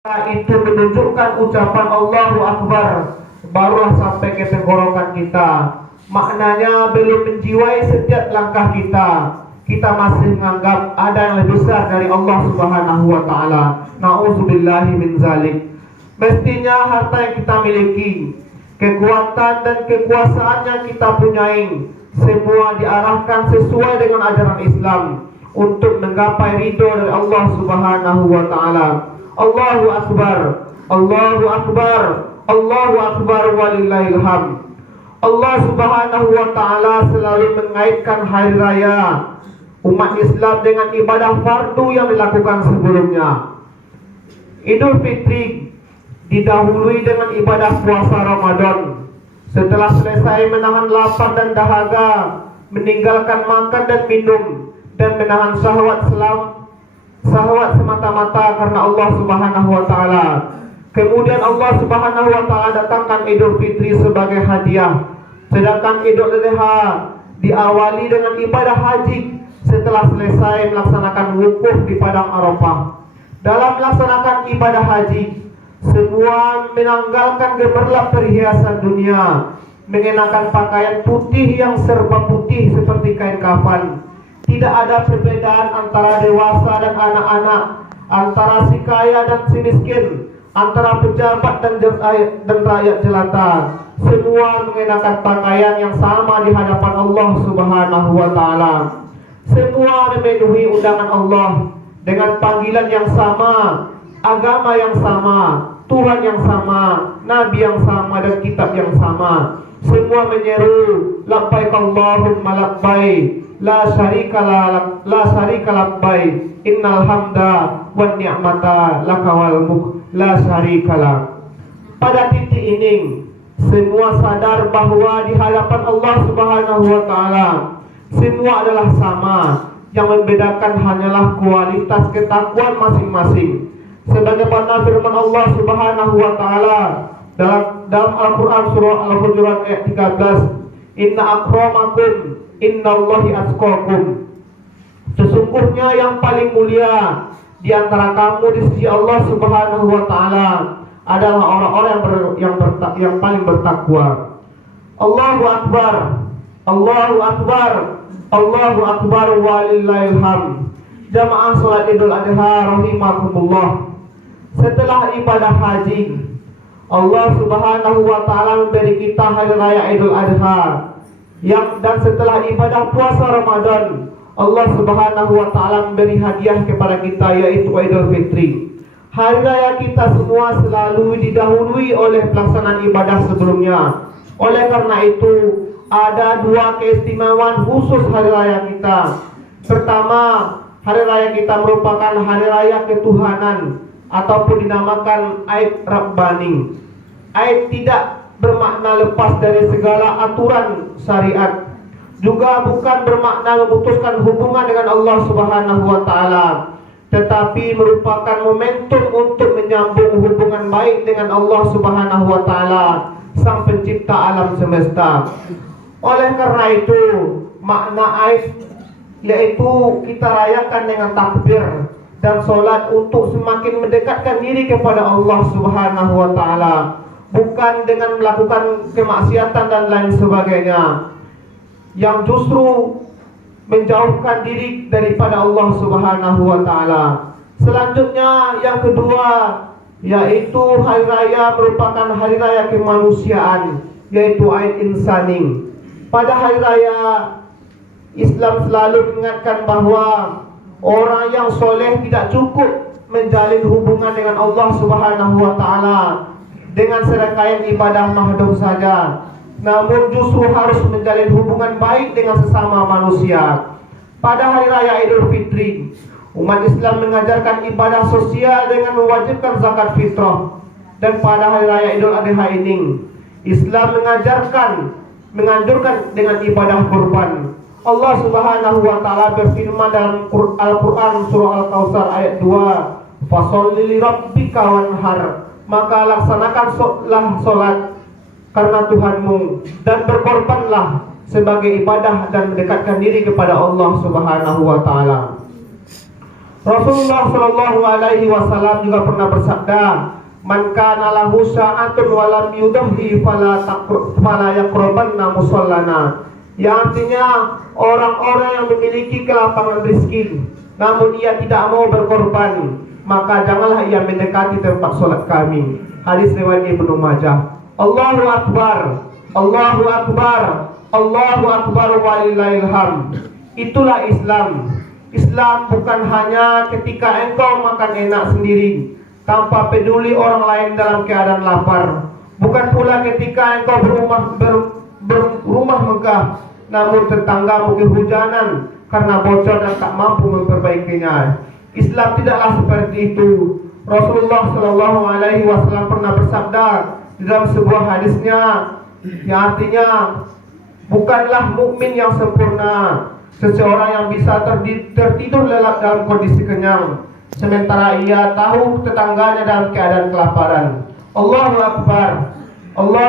itu menunjukkan ucapan Allahu Akbar, barulah sampai ke tenggorokan kita. Maknanya belum menjiwai setiap langkah kita. Kita masih menganggap ada yang lebih besar dari Allah Subhanahu wa taala. Nauzubillahi min zalik. Mestinya harta yang kita miliki, kekuatan dan kekuasaan yang kita punyai, semua diarahkan sesuai dengan ajaran Islam untuk menggapai ridho dari Allah Subhanahu wa taala. Allahu Akbar, Allahu Akbar, Allahu Akbar walillahil hamd. Allah Subhanahu wa taala selalu mengaitkan hari raya umat Islam dengan ibadah fardu yang dilakukan sebelumnya. Idul Fitri didahului dengan ibadah puasa Ramadan. Setelah selesai menahan lapar dan dahaga, meninggalkan makan dan minum, dan menahan syahwat semata-mata karena Allah Subhanahu wa taala. Kemudian Allah Subhanahu wa taala datangkan Idul Fitri sebagai hadiah. Sedangkan Idul Adha diawali dengan ibadah haji setelah selesai melaksanakan wukuf di padang Arafah. Dalam melaksanakan ibadah haji, semua menanggalkan gemerlap perhiasan dunia, mengenakan pakaian putih yang serba putih seperti kain kafan. Tidak ada perbedaan antara dewasa dan anak-anak, antara si kaya dan si miskin, antara pejabat dan rakyat jelata. Semua mengenakan pakaian yang sama di hadapan Allah Subhanahu wa taala. Semua memenuhi undangan Allah dengan panggilan yang sama, agama yang sama, Tuhan yang sama, Nabi yang sama, dan kitab yang sama. Semua menyeru labbaik Allahumma labbaik, la syarika labbaik, innal hamda wan ni'mata laka wal mulk la syarika lak. Pada titik ini semua sadar bahwa di hadapan Allah Subhanahu wa taala semua adalah sama. Yang membedakan hanyalah kualitas ketakwaan masing-masing. Sebagaimana firman Allah Subhanahu wa taala dalam Al-Qur'an surah Al-Hujurat ayat 13, inna akramakum innallahi atqakum. Sesungguhnya yang paling mulia di antara kamu di sisi Allah Subhanahu wa taala adalah orang-orang yang paling bertakwa. Allahu Akbar, Allahu Akbar, Allahu Akbar walillahil hamd. Jamaah salat Idul Adha rahimakumullah. Setelah ibadah haji, Allah Subhanahu wa taala memberi kita hari raya Idul Adha. Dan setelah ibadah puasa Ramadan, Allah Subhanahu wa taala memberi hadiah kepada kita, yaitu Idul Fitri. Hari raya kita semua selalu didahului oleh pelaksanaan ibadah sebelumnya. Oleh karena itu, ada dua keistimewaan khusus hari raya kita. Pertama, hari raya kita merupakan hari raya ketuhanan ataupun dinamakan Aid Rabbani. Aid tidak bermakna lepas dari segala aturan syariat, juga bukan bermakna memutuskan hubungan dengan Allah Subhanahu wa taala, tetapi merupakan momentum untuk menyambung hubungan baik dengan Allah Subhanahu wa taala, Sang Pencipta alam semesta. Oleh karena itu, makna Aid yaitu kita rayakan dengan takbir dan sholat untuk semakin mendekatkan diri kepada Allah Subhanahu wa taala, bukan dengan melakukan kemaksiatan dan lain sebagainya yang justru menjauhkan diri daripada Allah Subhanahu wa taala. Selanjutnya, yang kedua, yaitu hari raya merupakan hari raya kemanusiaan, yaitu Aid Insani. Pada hari raya, Islam selalu mengingatkan bahwa orang yang soleh tidak cukup menjalin hubungan dengan Allah Subhanahu wa taala dengan serangkaian ibadah mahdum saja, namun justru harus menjalin hubungan baik dengan sesama manusia. Pada hari raya Idul Fitri, umat Islam mengajarkan ibadah sosial dengan mewajibkan zakat fitrah. Dan pada hari raya Idul Adha ini, Islam menganjurkan dengan ibadah kurban. Allah Subhanahu wa taala berfirman dalam Al-Qur'an surah Al-Kautsar ayat 2, "Fasholli li rabbika wanhar." Maka laksanakanlah salat karena Tuhanmu dan berkorbanlah sebagai ibadah dan mendekatkan diri kepada Allah Subhanahu wa taala. Rasulullah Shallallahu Alaihi Wasallam juga pernah bersabda, "Man kana lahu sa'atun wa lam yudhi fala yaqrabanna musallana." Yang artinya orang-orang yang memiliki kelapangan rezeki, namun ia tidak mau berkorban, maka janganlah ia mendekati tempat sholat kami. Hadis riwayat Ibnu Majah. Allahu Akbar, Allahu Akbar, Allahu Akbar walillahil hamd. Itulah Islam. Islam bukan hanya ketika engkau makan enak sendiri tanpa peduli orang lain dalam keadaan lapar. Bukan pula ketika engkau berumah megah namun tetanggamu kehujanan karena bocor dan tak mampu memperbaikinya. Islam tidaklah seperti itu. Rasulullah Shallallahu Alaihi Wasallam pernah bersabda di dalam sebuah hadisnya, yang artinya bukanlah mukmin yang sempurna seseorang yang bisa tertidur lelap dalam kondisi kenyang, sementara ia tahu tetangganya dalam keadaan kelaparan. Allahu Akbar, Allahu